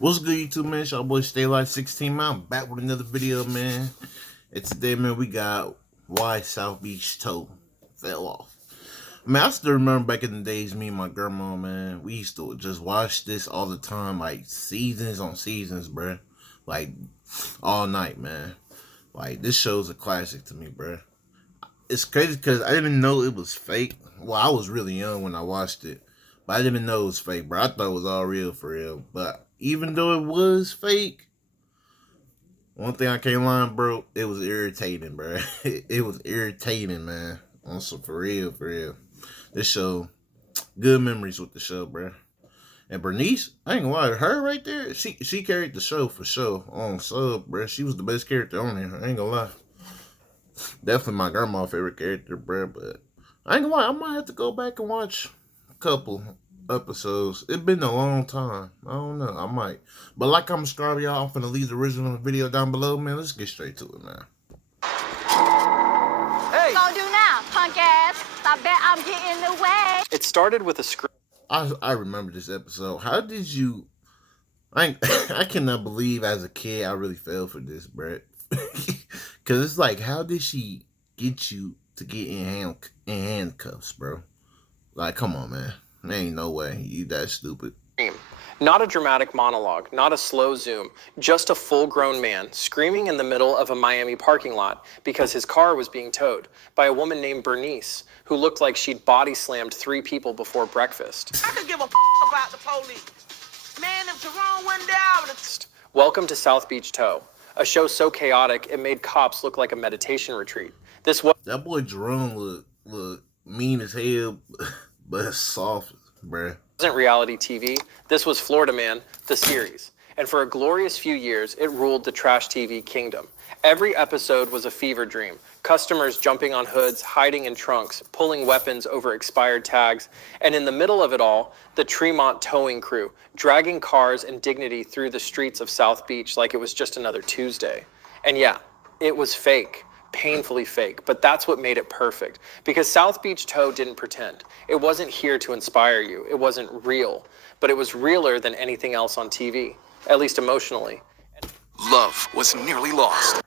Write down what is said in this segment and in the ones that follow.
What's good, YouTube, man? It's your boy Stay Live 16, man. I'm back with another video, man. And today, man, we got why South Beach toe fell off. Man, I still remember back in the days, me and my grandma, man, we used to just watch this all the time, like seasons on seasons, bruh. Like, all night, man. Like, this show's a classic to me, bruh. It's crazy because I didn't know it was fake. Well, I was really young when I watched it, but I didn't know it was fake, bro. I thought it was all real for real. But even though it was fake, one thing I can't lie, bro, it was irritating, bro. It was irritating, man. Also, for real, for real. This show, good memories with the show, bro. And Bernice, I ain't gonna lie, her right there, she carried the show for sure on sub, bro. She was the best character on there. I ain't gonna lie. Definitely my grandma's favorite character, bro. But I ain't gonna lie, I might have to go back and watch a couple episodes. It's been a long time. I don't know. I might. But like I'm subscribing, y'all. I'm finna leave the original video down below, man. Let's get straight to it, man. Hey! What you gonna do now, punk ass? I bet I'm getting in the way. It started with a script. I remember this episode. How did you... I cannot believe as a kid I really fell for this, bro. Because it's like, how did she get you to get in handcuffs, bro? Like, come on, man. There ain't no way. You that stupid. Not a dramatic monologue, not a slow zoom, just a full-grown man screaming in the middle of a Miami parking lot because his car was being towed by a woman named Bernice, who looked like she'd body-slammed 3 people before breakfast. I could give a about the police. Man, if Jerome went down... Welcome to South Beach Tow, a show so chaotic it made cops look like a meditation retreat. That boy Jerome look mean as hell, but soft, bruh. Wasn't reality TV. This was Florida Man, the series. And for a glorious few years, it ruled the trash TV kingdom. Every episode was a fever dream. Customers jumping on hoods, hiding in trunks, pulling weapons over expired tags. And in the middle of it all, the Tremont towing crew, dragging cars and dignity through the streets of South Beach like it was just another Tuesday. And yeah, it was fake. Painfully fake, but that's what made it perfect. Because South Beach Tow didn't pretend. It wasn't here to inspire you. It wasn't real, but it was realer than anything else on TV, at least emotionally. Love was nearly lost.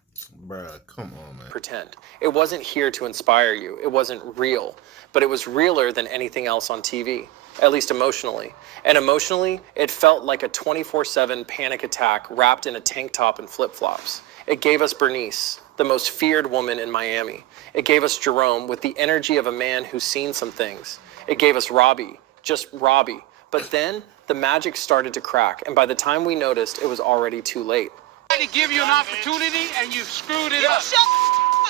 Bruh, come on, man. Pretend. It wasn't here to inspire you. It wasn't real, but it was realer than anything else on TV, at least emotionally. And emotionally, it felt like a 24/7 panic attack wrapped in a tank top and flip-flops. It gave us Bernice, the most feared woman in Miami. It gave us Jerome with the energy of a man who's seen some things. It gave us Robbie, just Robbie. But then the magic started to crack, and by the time we noticed, it was already too late. I tried to give you an opportunity and you screwed it up.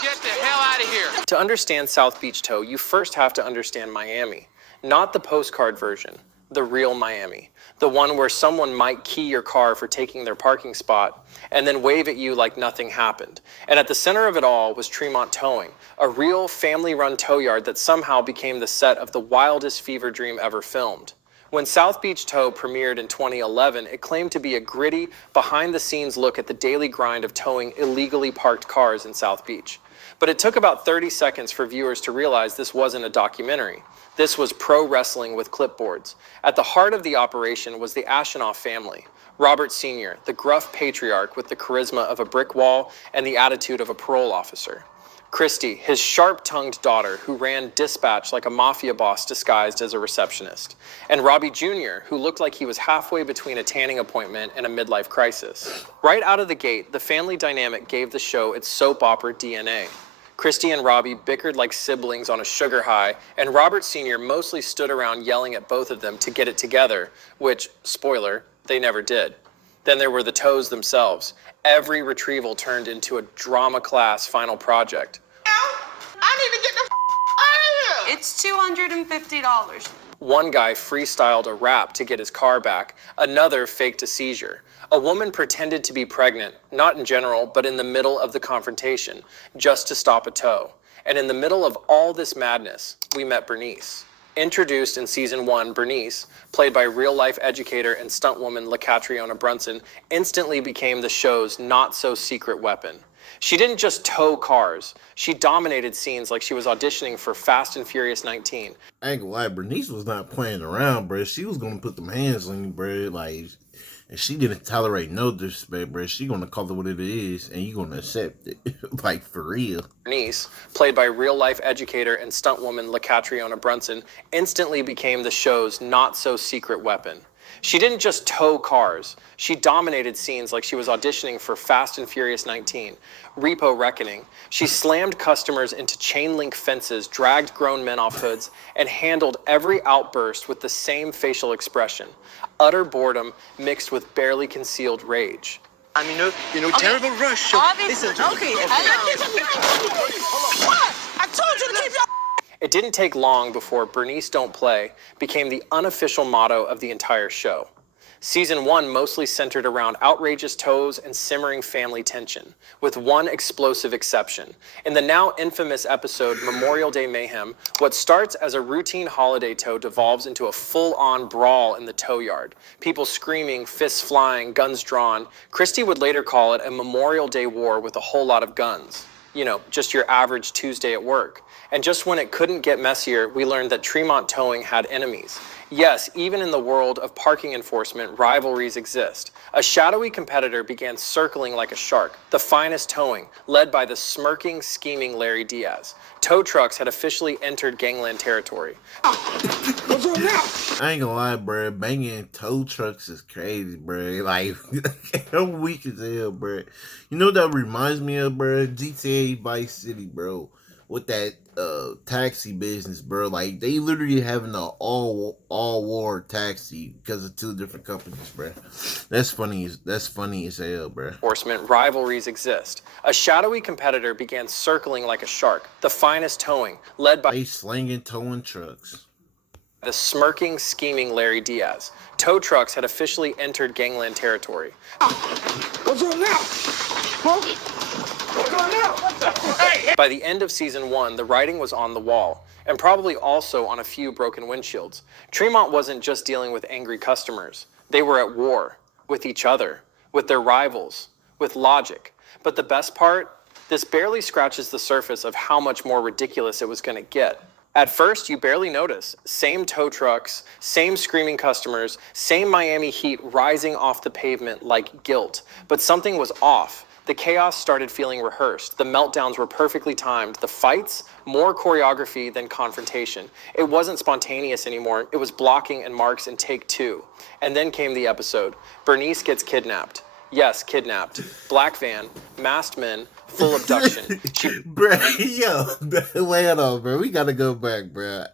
Get the hell out of here. To understand South Beach Tow, you first have to understand Miami. Not the postcard version, the real Miami. The one where someone might key your car for taking their parking spot and then wave at you like nothing happened. And at the center of it all was Tremont Towing, a real family-run tow yard that somehow became the set of the wildest fever dream ever filmed. When South Beach Tow premiered in 2011, it claimed to be a gritty, behind-the-scenes look at the daily grind of towing illegally parked cars in South Beach. But it took about 30 seconds for viewers to realize this wasn't a documentary. This was pro wrestling with clipboards. At the heart of the operation was the Ashenoff family. Robert Sr., the gruff patriarch with the charisma of a brick wall and the attitude of a parole officer. Christy, his sharp-tongued daughter, who ran dispatch like a mafia boss disguised as a receptionist. And Robbie Jr., who looked like he was halfway between a tanning appointment and a midlife crisis. Right out of the gate, the family dynamic gave the show its soap opera DNA. Christy and Robbie bickered like siblings on a sugar high, and Robert Sr. mostly stood around yelling at both of them to get it together, which, spoiler, they never did. Then there were the tows themselves. Every retrieval turned into a drama class final project. I need to get the out of here. It's $250. One guy freestyled a rap to get his car back. Another faked a seizure. A woman pretended to be pregnant, not in general, but in the middle of the confrontation, just to stop a tow. And in the middle of all this madness, we met Bernice. Introduced in season 1, Bernice, played by real-life educator and stuntwoman LaCatriona Brunson, instantly became the show's not-so-secret weapon. She didn't just tow cars. She dominated scenes like she was auditioning for Fast and Furious 19. I ain't gonna lie, Bernice was not playing around, bro. She was gonna put them hands on you, bro. Like, And she didn't tolerate no disrespect, bro. She gonna call it what it is, and you gonna accept it. Like, for real. Bernice, played by real-life educator and stuntwoman LaCatriona Brunson, instantly became the show's not-so-secret weapon. She didn't just tow cars. She dominated scenes like she was auditioning for Fast and Furious 19, Repo Reckoning. She slammed customers into chain-link fences, dragged grown men off hoods, and handled every outburst with the same facial expression. Utter boredom mixed with barely concealed rage. I'm in a terrible rush. Obviously, Listen to me. okay. What? I told you to keep your... It didn't take long before Bernice Don't Play became the unofficial motto of the entire show. Season 1 mostly centered around outrageous tows and simmering family tension, with one explosive exception. In the now infamous episode Memorial Day Mayhem, what starts as a routine holiday tow devolves into a full-on brawl in the tow yard. People screaming, fists flying, guns drawn. Christie would later call it a Memorial Day war with a whole lot of guns. You know, just your average Tuesday at work. And just when it couldn't get messier, we learned that Tremont Towing had enemies. Yes, even in the world of parking enforcement, rivalries exist. A shadowy competitor began circling like a shark, the finest towing, led by the smirking, scheming Larry Diaz. Tow trucks had officially entered gangland territory. I ain't gonna lie, bro. Banging tow trucks is crazy, bro. Like, I'm weak as hell, bro. You know what that reminds me of, bro? GTA Vice City, bro. With that taxi business, bro. Like, they literally having an all war taxi because of two different companies, bro. That's funny as hell, bro. Enforcement rivalries exist. A shadowy competitor began circling like a shark, the finest towing, led by They slinging towing trucks. the smirking, scheming Larry Diaz. Tow trucks had officially entered gangland territory. By the end of season 1, the writing was on the wall, and probably also on a few broken windshields. Tremont wasn't just dealing with angry customers. They were at war with each other, with their rivals, with logic. But the best part? This barely scratches the surface of how much more ridiculous it was going to get. At first, you barely notice. Same tow trucks, same screaming customers, same Miami heat rising off the pavement like guilt. But something was off. The chaos started feeling rehearsed. The meltdowns were perfectly timed. The fights, more choreography than confrontation. It wasn't spontaneous anymore. It was blocking and marks in take 2. And then came the episode. Bernice gets kidnapped. Yes, kidnapped. Black van, masked men, full abduction. Bro, yo, wait on, bro. We gotta go back, bro.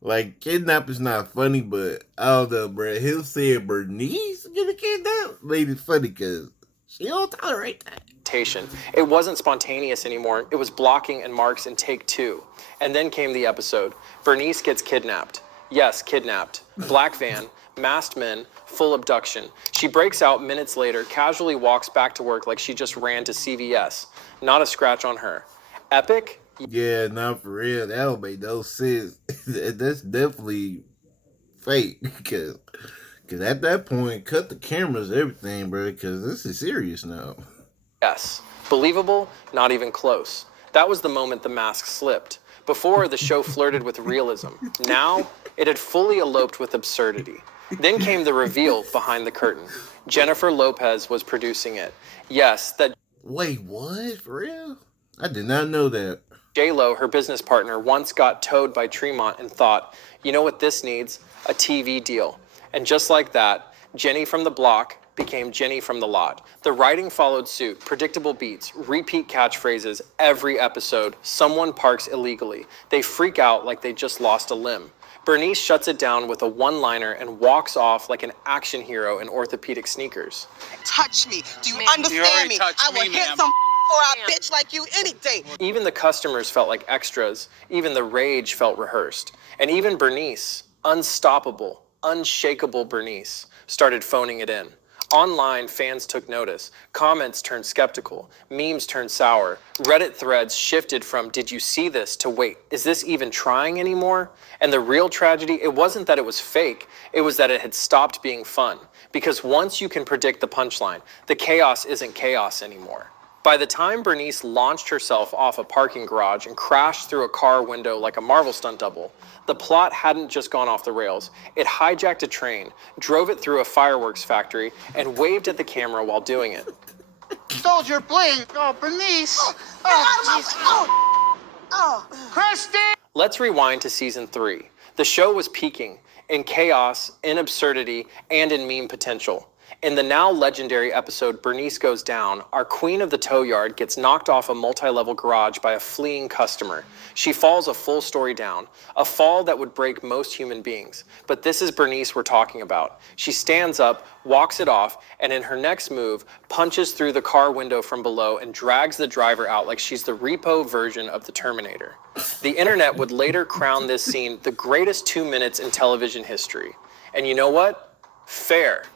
Like, kidnap is not funny, but I don't know, bro. He'll say Bernice getting kidnapped made it funny because she don't tolerate that. It wasn't spontaneous anymore. It was blocking and marks in take 2. And then came the episode. Bernice gets kidnapped. Yes, kidnapped. Black van, masked men, full abduction. She breaks out minutes later, casually walks back to work like she just ran to CVS. Not a scratch on her. Epic? Yeah, not for real. That don't make no sense. That's definitely fake. Because at that point, cut the cameras, everything, bro. Because this is serious now. Yes. Believable? Not even close. That was the moment the mask slipped. Before, the show flirted with realism. Now, it had fully eloped with absurdity. Then came the reveal behind the curtain. Jennifer Lopez was producing it. Yes, that Wait, what? For real? I did not know that. J-Lo, her business partner, once got towed by Tremont and thought, you know what this needs? A TV deal. And just like that, Jenny from the block became Jenny from the lot. The writing followed suit, predictable beats, repeat catchphrases every episode. Someone parks illegally. They freak out like they just lost a limb. Bernice shuts it down with a one-liner and walks off like an action hero in orthopedic sneakers. Touch me. Do you You understand already me? touched I will me, hit ma'am. some or a bitch like you any day. Even the customers felt like extras. Even the rage felt rehearsed. And even Bernice, unstoppable, unshakable Bernice, started phoning it in. Online, fans took notice. Comments turned skeptical. Memes turned sour. Reddit threads shifted from, did you see this, to wait, is this even trying anymore? And the real tragedy, it wasn't that it was fake. It was that it had stopped being fun. Because once you can predict the punchline, the chaos isn't chaos anymore. By the time Bernice launched herself off a parking garage and crashed through a car window like a Marvel stunt double, the plot hadn't just gone off the rails. It hijacked a train, drove it through a fireworks factory, and waved at the camera while doing it. Soldier, please. Oh, Bernice. Christy! Let's rewind to season 3. The show was peaking in chaos, in absurdity, and in meme potential. In the now legendary episode Bernice Goes Down, our queen of the tow yard gets knocked off a multi-level garage by a fleeing customer. She falls a full story down, a fall that would break most human beings. But this is Bernice we're talking about. She stands up, walks it off, and in her next move, punches through the car window from below and drags the driver out like she's the repo version of the Terminator. The internet would later crown this scene the greatest 2 minutes in television history. And you know what? Fair.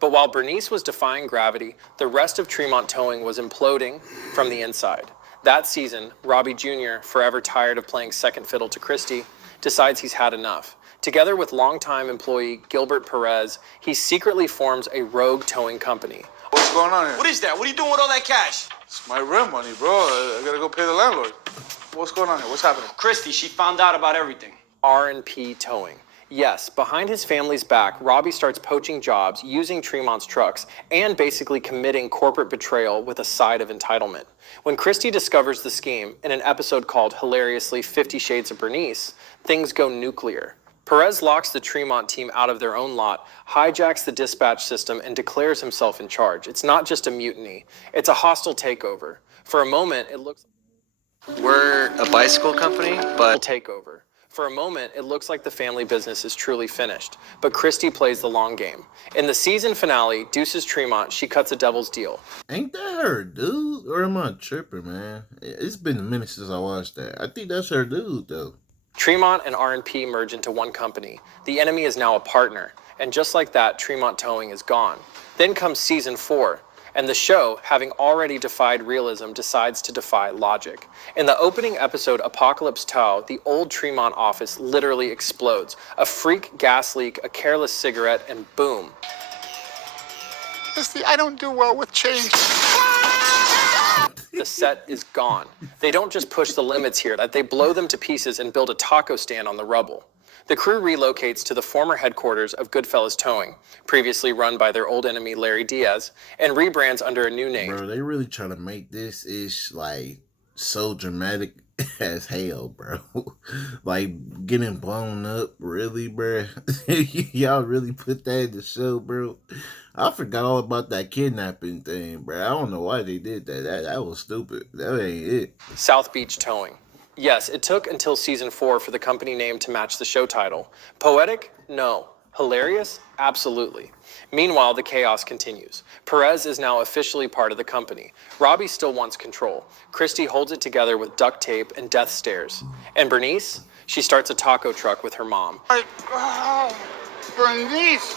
But while Bernice was defying gravity, the rest of Tremont Towing was imploding from the inside. That season, Robbie Jr., forever tired of playing second fiddle to Christy, decides he's had enough. Together with longtime employee Gilbert Perez, he secretly forms a rogue towing company. What's going on here? What is that? What are you doing with all that cash? It's my rent money, bro. I gotta go pay the landlord. What's going on here? What's happening? Christy, she found out about everything. R&P Towing. Yes, behind his family's back, Robbie starts poaching jobs, using Tremont's trucks, and basically committing corporate betrayal with a side of entitlement. When Christy discovers the scheme in an episode called hilariously 50 Shades of Bernice, things go nuclear. Perez locks the Tremont team out of their own lot, hijacks the dispatch system, and declares himself in charge. It's not just a mutiny, it's a hostile takeover. For a moment, it looks We're a bicycle company, but takeover. For a moment, it looks like the family business is truly finished, but Christy plays the long game. In the season finale, Deuces Tremont, she cuts a devil's deal. Ain't that her dude? Or am I tripping, man? It's been a minute since I watched that. I think that's her dude, though. Tremont and R&P merge into one company. The enemy is now a partner, and just like that, Tremont Towing is gone. Then comes season 4. And the show, having already defied realism, decides to defy logic. In the opening episode, Apocalypse Tow, the old Tremont office literally explodes. A freak gas leak, a careless cigarette, and boom. Christy, I don't do well with change. The set is gone. They don't just push the limits here, that they blow them to pieces and build a taco stand on the rubble. The crew relocates to the former headquarters of Goodfellas Towing, previously run by their old enemy Larry Diaz, and rebrands under a new name. Bro, they really trying to make this ish like so dramatic as hell, bro. Like getting blown up, really, bro. Y'all really put that in the show, bro. I forgot all about that kidnapping thing, bro. I don't know why they did that. That was stupid. That ain't it. South Beach Towing. Yes, it took until season 4 for the company name to match the show title. Poetic? No. Hilarious? Absolutely. Meanwhile, the chaos continues. Perez is now officially part of the company. Robbie still wants control. Christy holds it together with duct tape and death stares. And Bernice? She starts a taco truck with her mom. Bernice,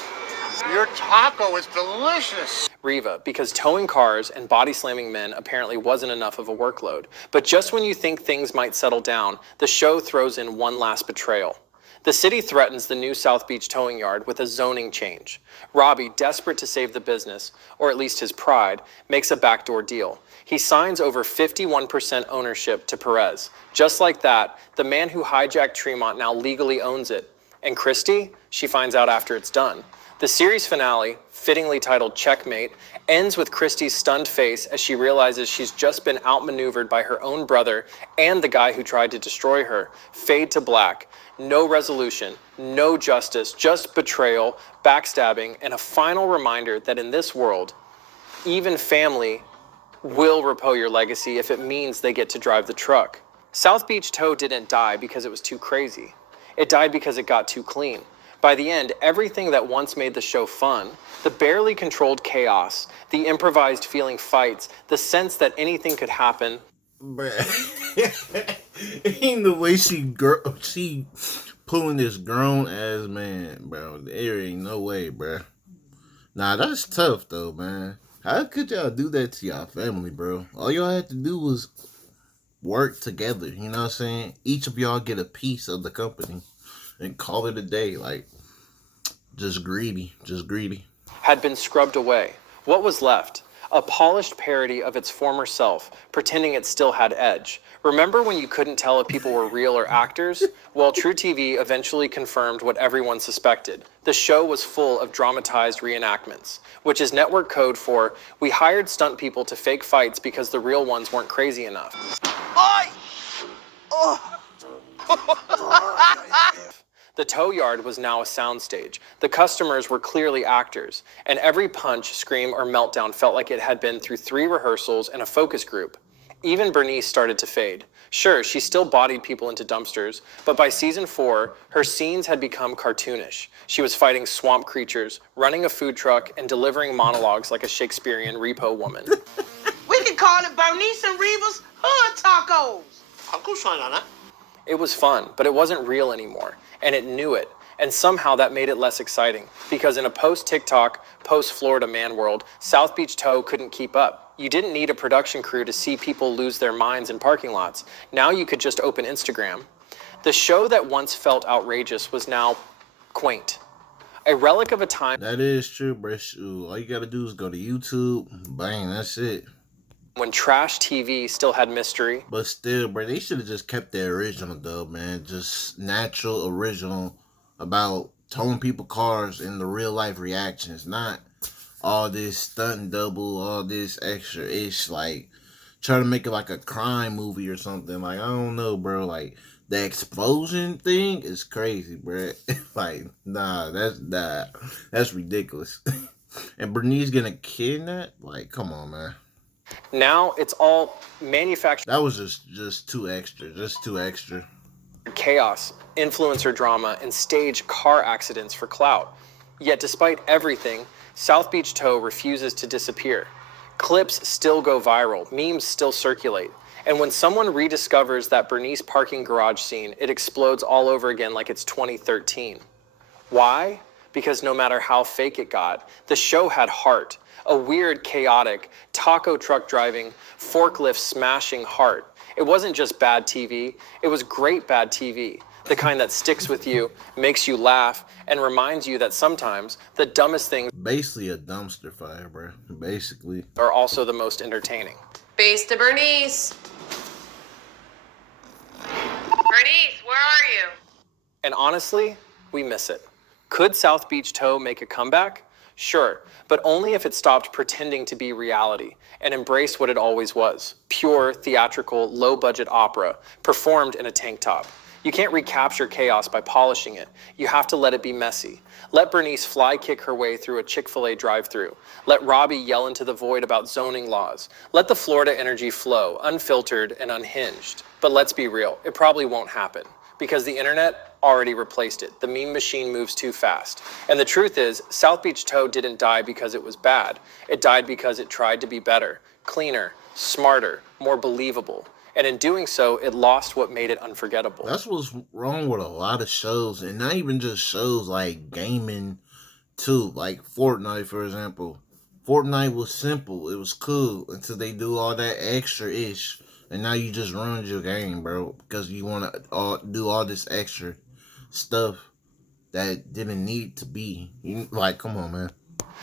your taco is delicious. Riva, because towing cars and body slamming men apparently wasn't enough of a workload. But just when you think things might settle down, the show throws in one last betrayal. The city threatens the new South Beach towing yard with a zoning change. Robbie, desperate to save the business, or at least his pride, makes a backdoor deal. He signs over 51% ownership to Perez. Just like that, the man who hijacked Tremont now legally owns it. And Christy? She finds out after it's done. The series finale, fittingly titled Checkmate, ends with Christy's stunned face as she realizes she's just been outmaneuvered by her own brother and the guy who tried to destroy her. Fade to black. No resolution, no justice, just betrayal, backstabbing, and a final reminder that in this world, even family will repo your legacy if it means they get to drive the truck. South Beach Tow didn't die because it was too crazy. It died because it got too clean. By the end, everything that once made the show fun, the barely controlled chaos, the improvised feeling fights, the sense that anything could happen. Bruh. Ain't the way she pulling this grown ass man, bro. There ain't no way, bruh. Nah, that's tough though, man. How could y'all do that to y'all family, bro? All y'all had to do was work together, you know what I'm saying? Each of y'all get a piece of the company and call it a day. Like, just greedy. Had been scrubbed away. What was left? a polished parody of its former self, pretending it still had edge. Remember when you couldn't tell if people were real or actors? Well, True TV eventually confirmed what everyone suspected. The show was full of dramatized reenactments, which is network code for, we hired stunt people to fake fights because the real ones weren't crazy enough. The tow yard was now a soundstage. The customers were clearly actors, and every punch, scream, or meltdown felt like it had been through 3 rehearsals and a focus group. Even Bernice started to fade. Sure, she still bodied people into dumpsters, but by season 4, her scenes had become cartoonish. She was fighting swamp creatures, running a food truck, and delivering monologues like a Shakespearean repo woman. We can call it Bernice and Reva's Hood Tacos. I'll go sign on that. It was fun, but it wasn't real anymore, and it knew it. And somehow that made it less exciting, because in a post-TikTok, post-Florida man world, South Beach Tow couldn't keep up. You didn't need a production crew to see people lose their minds in parking lots. Now you could just open Instagram. The show that once felt outrageous was now quaint. A relic of a time. That is true, bro. Shoot, all you gotta do is go to YouTube. Bang, that's it. When trash TV still had mystery. But still, bro, they should have just kept the original, though, man. Just natural, original about towing people cars and the real life reactions. Not all this stunt double, all this extra ish. Like, try to make it like a crime movie or something. Like, I don't know, bro. Like, the explosion thing is crazy, bro. Like, that's ridiculous. And Bernice getting kidnapped? Like, come on, man. Now it's all manufactured. That was just too extra. Just too extra. Chaos, influencer drama, and stage car accidents for clout. Yet despite everything, South Beach Tow refuses to disappear. Clips still go viral, memes still circulate. And when someone rediscovers that Bernice parking garage scene, it explodes all over again like it's 2013. Why? Because no matter how fake it got, the show had heart. A weird, chaotic, taco truck driving, forklift smashing heart. It wasn't just bad TV, it was great bad TV. The kind that sticks with you, makes you laugh, and reminds you that sometimes the dumbest things Basically a dumpster fire, bro. Basically. are also the most entertaining. Base to Bernice. Bernice, where are you? And honestly, we miss it. Could South Beach Tow make a comeback? Sure, but only if it stopped pretending to be reality and embraced what it always was. Pure, theatrical, low-budget opera, performed in a tank top. You can't recapture chaos by polishing it. You have to let it be messy. Let Bernice fly kick her way through a Chick-fil-A drive-thru. Let Robbie yell into the void about zoning laws. Let the Florida energy flow, unfiltered and unhinged. But let's be real, it probably won't happen, because the internet already replaced it. The meme machine moves too fast. And the truth is, South Beach Tow didn't die because it was bad. It died because it tried to be better, cleaner, smarter, more believable. And in doing so, it lost what made it unforgettable. That's what's wrong with a lot of shows, and not even just shows like gaming too. Like Fortnite, for example. Fortnite was simple, it was cool until they do all that extra ish, and now you just ruined your game, bro, because you want to do all this extra stuff that didn't need to be. Like, come on, man.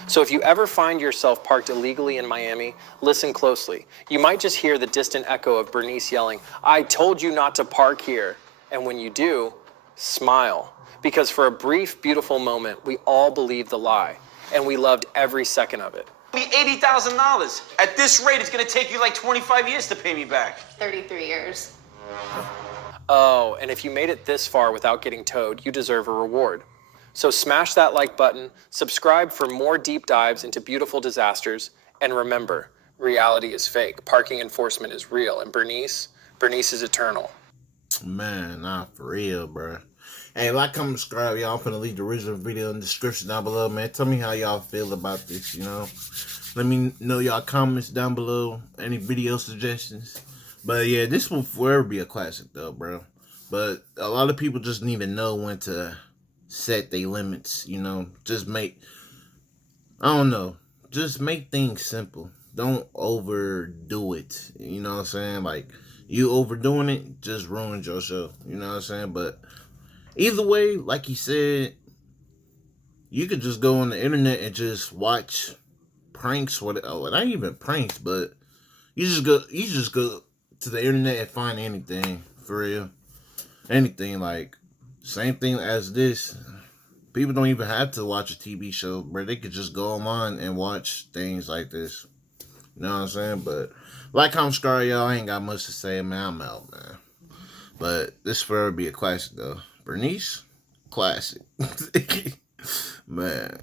So if you ever find yourself parked illegally in Miami, listen closely. You might just hear the distant echo of Bernice yelling, "I told you not to park here." And when you do, smile. Because for a brief, beautiful moment, we all believed the lie, and we loved every second of it. Be $80,000. At this rate, it's gonna take you like 25 years to pay me back. 33 years. Oh, and if you made it this far without getting towed, you deserve a reward. So smash that like button, subscribe for more deep dives into beautiful disasters, and remember, reality is fake, parking enforcement is real, and Bernice is eternal. Man, nah, for real, bro. Hey, like, comment, subscribe, y'all. I'm finna leave the original video in the description down below, man. Tell me how y'all feel about this, you know. Let me know y'all comments down below, any video suggestions. But yeah, this will forever be a classic though, bro. But a lot of people just need to know when to set their limits, you know. Just make things simple. Don't overdo it. You know what I'm saying? Like, you overdoing it just ruins your show. You know what I'm saying? But either way, like he said, you could just go on the internet and just watch pranks, not even pranks, but you just go to the internet and find anything, for real. Anything, like, same thing as this. People don't even have to watch a TV show, bro. They could just go online and watch things like this. You know what I'm saying? But, like, I'm scarred, y'all. I ain't got much to say, man. I'm out, man. But this forever be a classic, though. Bernice, classic. Man.